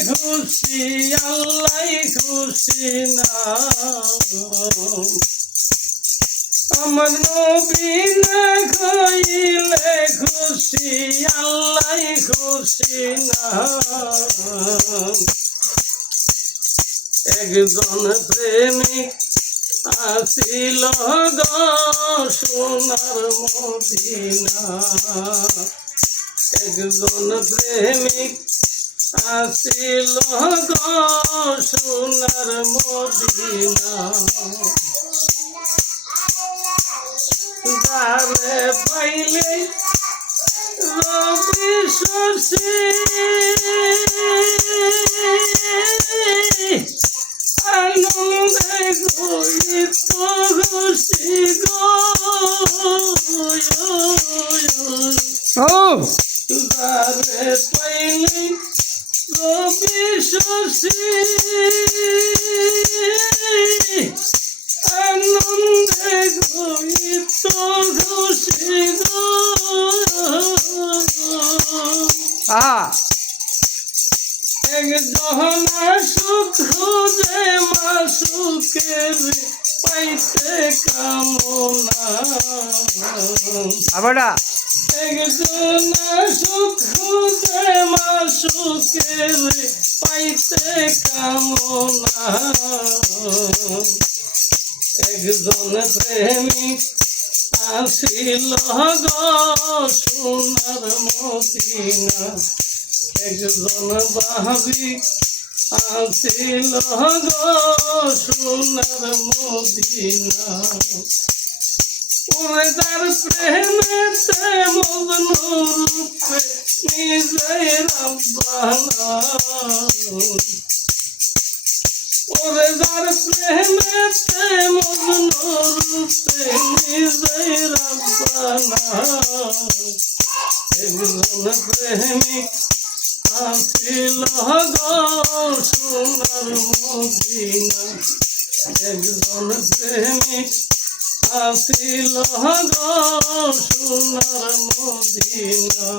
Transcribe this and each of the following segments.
খুশি আল্লাহ খুশি না আমার নবী না হইলে খুশি আল্লাহ খুশি না একজন প্রেমিক আসিল গো সোনার মদিনা একজন প্রেমিক আসিল গো সোনার মদিনা যারে পাইলে রবি শশী আনন্দে গইত খুশি গো যারে পাইলে রবি শশী আনন্দে গইত খুশি গো একজন সুখ খুঁজে মা সুখের পাইতে কামনা একজন সুখ খুঁজে মা সুখের পাইতে কামনা একজন প্রেমিক আসিল গো সোনার মদিনা একজন ভাবিক আসিল গো সোনার মদিনা ওরে যার প্রেমেতে মগ্ন রূপে নিজে রব্বানা ওরে যার প্রেমেতে মগ্ন রূপে নিজে রব্বানা একজন প্রেমিক আসিল গো সোনার মদিনা একজন প্রেমিক আসিল গো সোনার মদিনা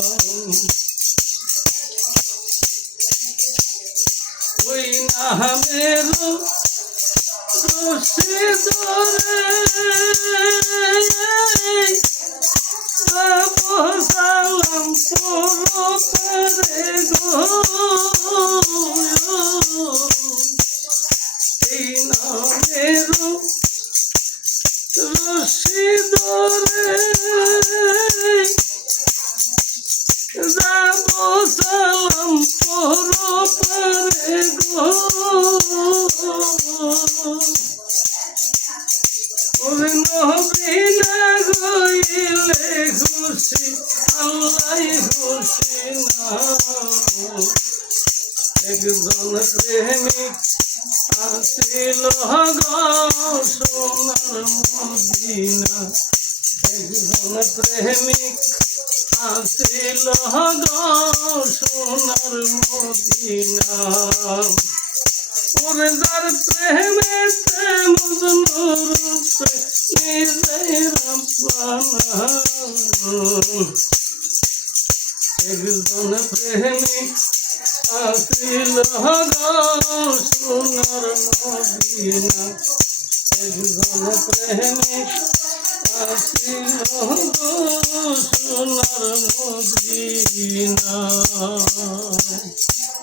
ওই নামের রশি ধরে সালাম পরে গো এই নামের রশি ধরে যাব সালাম পরে গো ওরে নবী না হইলে খুশি আল্লাহ খুশি না একজন প্রেমিক আসিল গো সোনার মদিনা একজন প্রেমিক আসিল গো সোনার মদিনা ওরে যার প্রেমেতে মগ্ন রূপে নিজে রব্বানা একজন প্রেমিক আসিল গো সোনার মদিনা একজন প্রেমিক আসিল গো সোনার মদিনা